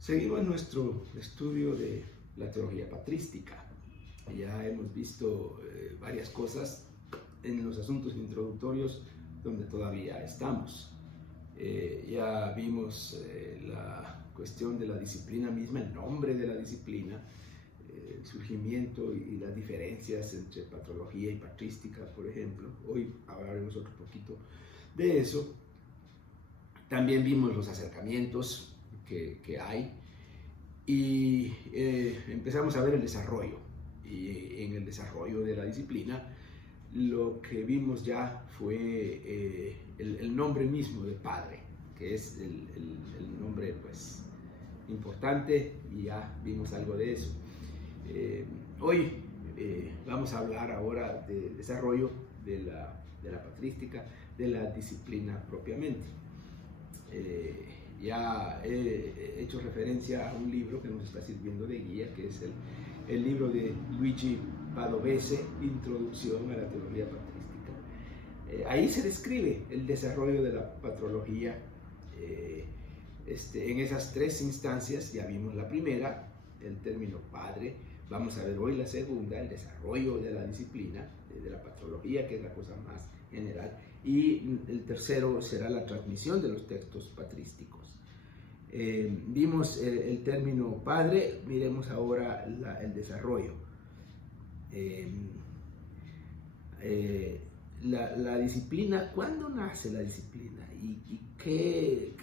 Seguimos nuestro estudio de la teología patrística. Ya hemos visto varias cosas en los asuntos introductorios donde todavía estamos. Ya vimos la cuestión de la disciplina misma, el nombre de la disciplina, el surgimiento y las diferencias entre patrología y patrística, por ejemplo. Hoy hablaremos otro poquito de eso. También vimos los acercamientos que hay y empezamos a ver el desarrollo. Y en el desarrollo de la disciplina lo que vimos ya fue el nombre mismo de padre, que es el nombre pues importante, y ya vimos algo de eso. Hoy vamos a hablar ahora del desarrollo de la patrística, de la disciplina propiamente. Ya he hecho referencia a un libro que nos está sirviendo de guía, que es el libro de Luigi Padovese, Introducción a la Teología Patrística. Ahí se describe el desarrollo de la patrología en esas tres instancias. Ya vimos la primera, el término padre. Vamos a ver hoy la segunda, el desarrollo de la disciplina, de la patrología, que es la cosa más general. Y el tercero será la transmisión de los textos patrísticos. Vimos el término padre, miremos ahora el desarrollo. La disciplina, ¿cuándo nace la disciplina? ¿Y qué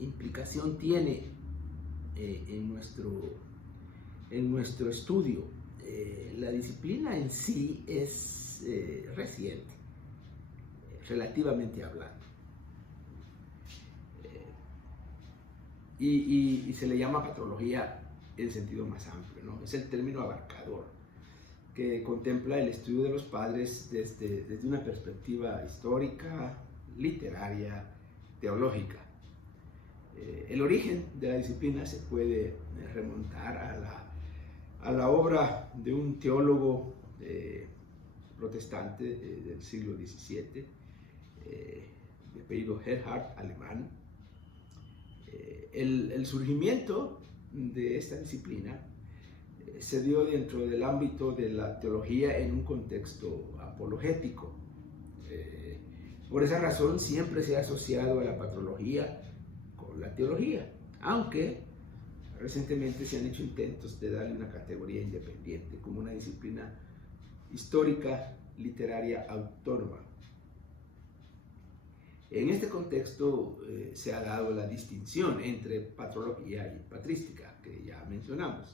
implicación tiene en nuestro estudio? La disciplina en sí es reciente, relativamente hablando. Y se le llama patrología en sentido más amplio, ¿no? Es el término abarcador que contempla el estudio de los padres desde una perspectiva histórica, literaria, teológica. El origen de la disciplina se puede remontar a la obra de un teólogo protestante del siglo XVII, de apellido Gerhard, alemán. El surgimiento de esta disciplina se dio dentro del ámbito de la teología en un contexto apologético. Por esa razón siempre se ha asociado a la patrología con la teología, aunque recientemente se han hecho intentos de darle una categoría independiente, como una disciplina histórica, literaria, autónoma. En este contexto se ha dado la distinción entre patrología y patrística, que ya mencionamos,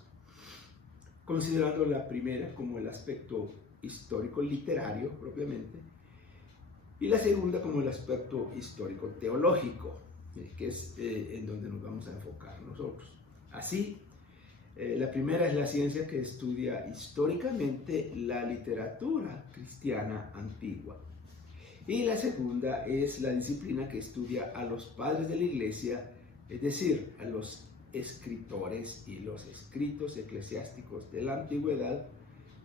considerando la primera como el aspecto histórico-literario propiamente, y la segunda como el aspecto histórico-teológico, que es en donde nos vamos a enfocar nosotros. Así, la primera es la ciencia que estudia históricamente la literatura cristiana antigua. Y la segunda es la disciplina que estudia a los padres de la iglesia, es decir, a los escritores y los escritos eclesiásticos de la antigüedad,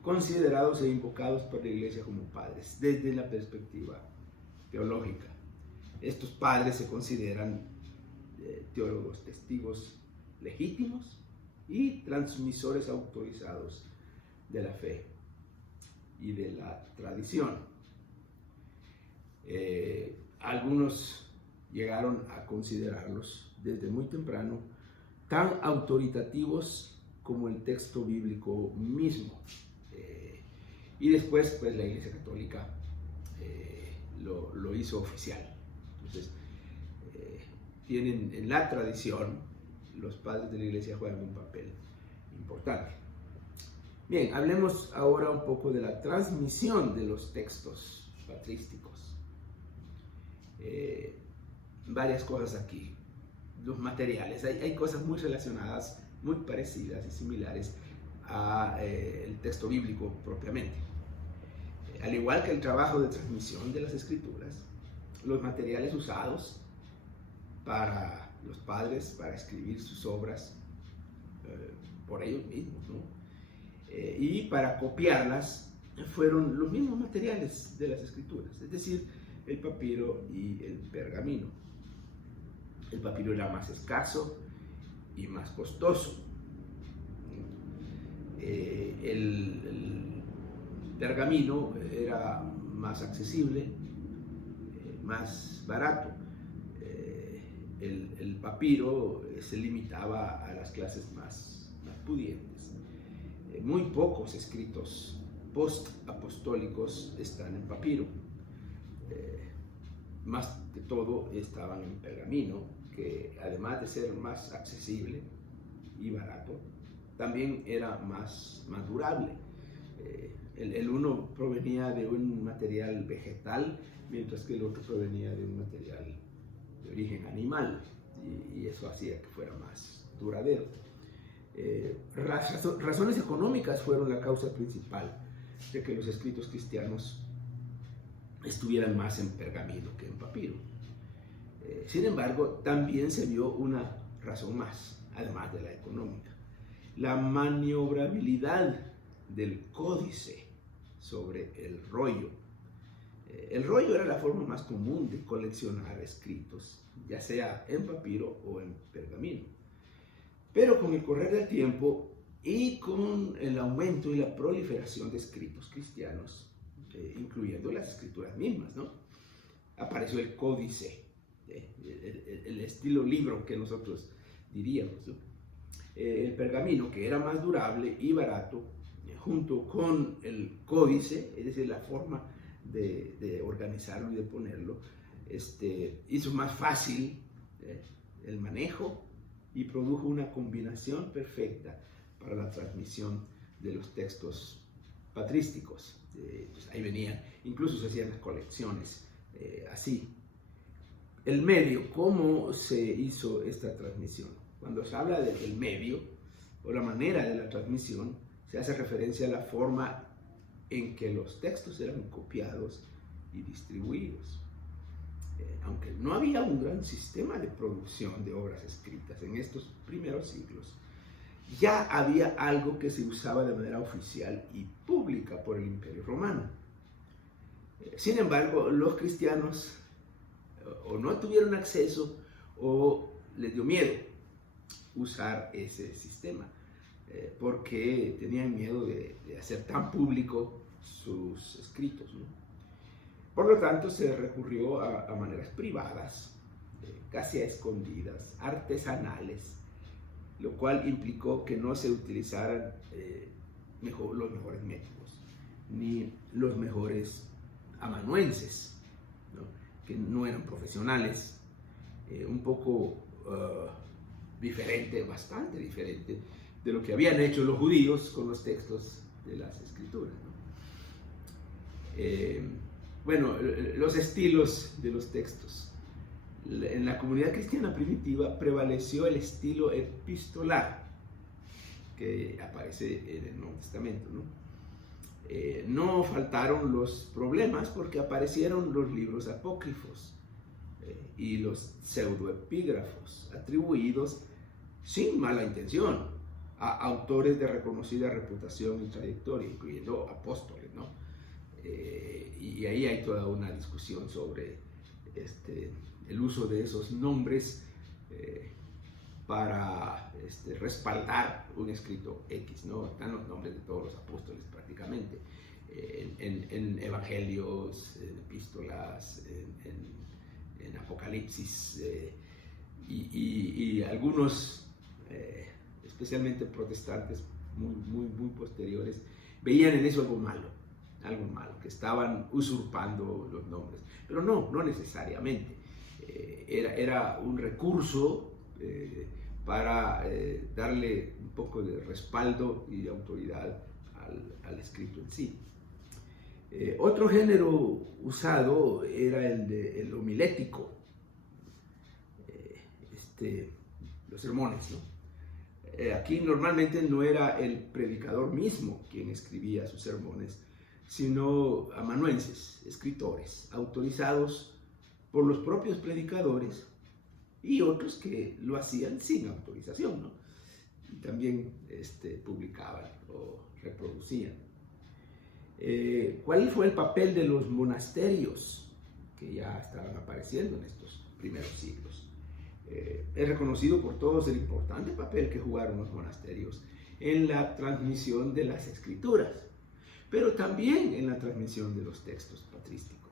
considerados e invocados por la iglesia como padres, desde la perspectiva teológica. Estos padres se consideran teólogos, testigos legítimos y transmisores autorizados de la fe y de la tradición. Algunos llegaron a considerarlos desde muy temprano tan autoritativos como el texto bíblico mismo. Y después, pues, la Iglesia Católica lo hizo oficial. Entonces, tienen en la tradición, los padres de la Iglesia juegan un papel importante. Bien, hablemos ahora un poco de la transmisión de los textos patrísticos. Varias cosas aquí. Los materiales, hay cosas muy relacionadas, muy parecidas y similares al texto bíblico propiamente. Al igual que el trabajo de transmisión de las escrituras, los materiales usados para los padres para escribir sus obras por ellos mismos, ¿no? Y para copiarlas fueron los mismos materiales de las escrituras, es decir, el papiro y el pergamino. El papiro era más escaso y más costoso. El pergamino era más accesible, más barato. El papiro se limitaba a las clases más pudientes. Muy pocos escritos post-apostólicos están en papiro. Más que todo estaban en pergamino, que además de ser más accesible y barato, también era más durable. El uno provenía de un material vegetal, mientras que el otro provenía de un material de origen animal, y eso hacía que fuera más duradero. Razones económicas fueron la causa principal de que los escritos cristianos estuvieran más en pergamino que en papiro. Sin embargo, también se vio una razón más, además de la económica: la maniobrabilidad del códice sobre el rollo. El rollo era la forma más común de coleccionar escritos, ya sea en papiro o en pergamino. Pero con el correr del tiempo y con el aumento y la proliferación de escritos cristianos, incluyendo las escrituras mismas, ¿no?, apareció el códice, el estilo libro que nosotros diríamos, ¿no? El pergamino, que era más durable y barato, junto con el códice, es decir, la forma de organizarlo y de ponerlo, hizo más fácil el manejo y produjo una combinación perfecta para la transmisión de los textos patrísticos. Pues ahí venían, incluso se hacían las colecciones así. El medio, ¿cómo se hizo esta transmisión? Cuando se habla del medio o la manera de la transmisión, se hace referencia a la forma en que los textos eran copiados y distribuidos. Aunque no había un gran sistema de producción de obras escritas en estos primeros siglos, ya había algo que se usaba de manera oficial y pública por el Imperio Romano. Sin embargo, los cristianos o no tuvieron acceso o les dio miedo usar ese sistema, porque tenían miedo de hacer tan público sus escritos, ¿no? Por lo tanto, se recurrió a maneras privadas, casi a escondidas, artesanales, lo cual implicó que no se utilizaran los mejores métodos, ni los mejores amanuenses, ¿no?, que no eran profesionales. Un poco diferente, bastante diferente de lo que habían hecho los judíos con los textos de las escrituras, ¿no? Bueno, los estilos de los textos. En la comunidad cristiana primitiva prevaleció el estilo epistolar que aparece en el Nuevo Testamento, ¿no? No faltaron los problemas porque aparecieron los libros apócrifos y los pseudoepígrafos atribuidos sin mala intención a autores de reconocida reputación y trayectoria, incluyendo apóstoles, ¿no? Y ahí hay toda una discusión sobre el uso de esos nombres para respaldar un escrito X, ¿no? Están los nombres de todos los apóstoles prácticamente, en evangelios, en epístolas, en Apocalipsis, y algunos, especialmente protestantes muy posteriores, veían en eso algo malo, que estaban usurpando los nombres. Pero no necesariamente. Era un recurso para darle un poco de respaldo y de autoridad al escrito en sí. Otro género usado era el homilético, los sermones, ¿no? Aquí normalmente no era el predicador mismo quien escribía sus sermones, sino amanuenses, escritores, autorizados por los propios predicadores y otros que lo hacían sin autorización, ¿no? Y también publicaban o reproducían. ¿Cuál fue el papel de los monasterios que ya estaban apareciendo en estos primeros siglos? es reconocido por todos el importante papel que jugaron los monasterios en la transmisión de las escrituras, pero también en la transmisión de los textos patrísticos.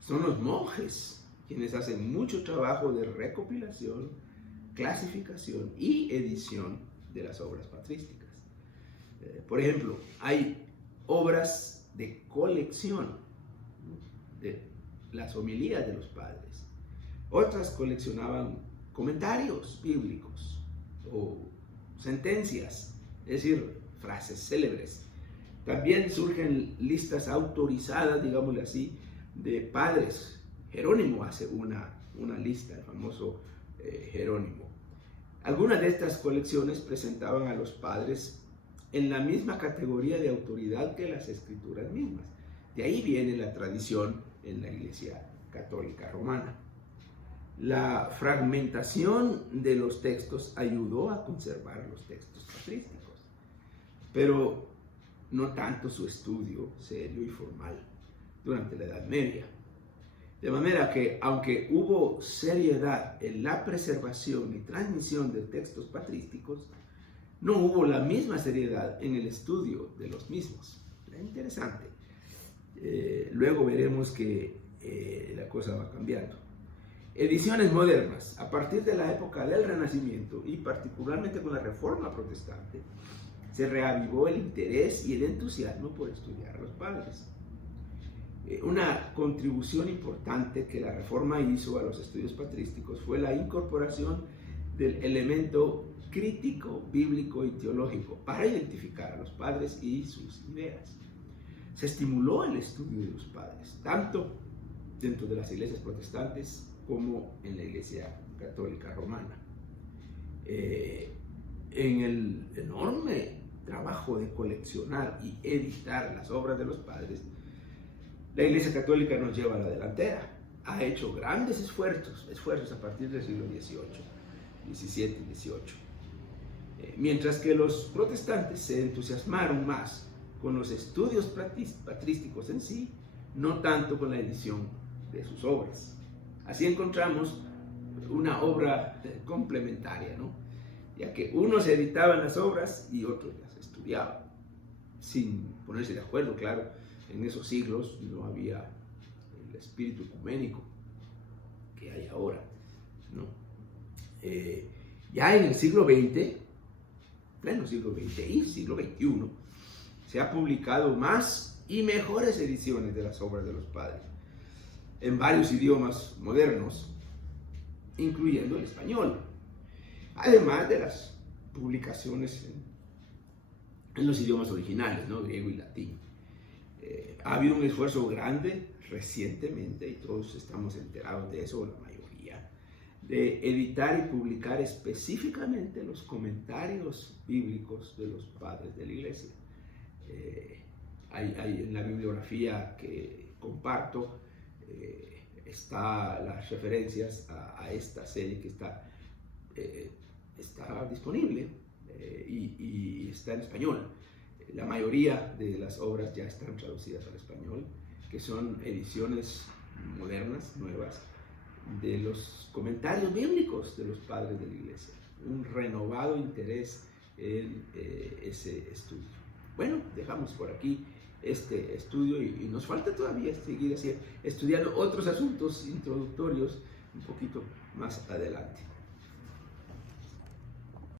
Son los monjes quienes hacen mucho trabajo de recopilación, clasificación y edición de las obras patrísticas. Por ejemplo, hay obras de colección de las homilías de los padres. Otras coleccionaban comentarios bíblicos o sentencias, es decir, frases célebres. También surgen listas autorizadas, digámosle así, de padres. Jerónimo hace una lista, el famoso Jerónimo. Algunas de estas colecciones presentaban a los padres en la misma categoría de autoridad que las escrituras mismas. De ahí viene la tradición en la Iglesia Católica Romana. La fragmentación de los textos ayudó a conservar los textos patrísticos, pero no tanto su estudio serio y formal durante la Edad Media. De manera que, aunque hubo seriedad en la preservación y transmisión de textos patrísticos, no hubo la misma seriedad en el estudio de los mismos. Es interesante. Luego veremos que la cosa va cambiando. Ediciones modernas. A partir de la época del Renacimiento y particularmente con la Reforma Protestante, se reavivó el interés y el entusiasmo por estudiar a los padres. Una contribución importante que la Reforma hizo a los estudios patrísticos fue la incorporación del elemento crítico, bíblico y teológico para identificar a los padres y sus ideas. Se estimuló el estudio de los padres, tanto dentro de las iglesias protestantes como en la Iglesia Católica Romana. En el enorme trabajo de coleccionar y editar las obras de los padres, la Iglesia Católica nos lleva a la delantera. Ha hecho grandes esfuerzos a partir del siglo XVII, XVII y XVIII. Mientras que los protestantes se entusiasmaron más con los estudios patrísticos en sí, no tanto con la edición de sus obras. Así encontramos una obra complementaria, ¿no? Ya que unos editaban las obras y otros las estudiaban, sin ponerse de acuerdo, claro. En esos siglos no había el espíritu ecuménico que hay ahora, ¿no? Ya en el siglo XX, pleno siglo XX y siglo XXI, se ha publicado más y mejores ediciones de las obras de los padres en varios idiomas modernos, incluyendo el español, además de las publicaciones en los idiomas originales, ¿no? Griego y latín. Ha habido un esfuerzo grande recientemente, y todos estamos enterados de eso, la mayoría, de editar y publicar específicamente los comentarios bíblicos de los padres de la Iglesia. Hay en la bibliografía que comparto, están las referencias a esta serie que está disponible y está en español. La mayoría de las obras ya están traducidas al español, que son ediciones modernas, nuevas, de los comentarios bíblicos de los padres de la Iglesia. Un renovado interés en ese estudio. Bueno, dejamos por aquí este estudio y nos falta todavía seguir estudiando otros asuntos introductorios un poquito más adelante.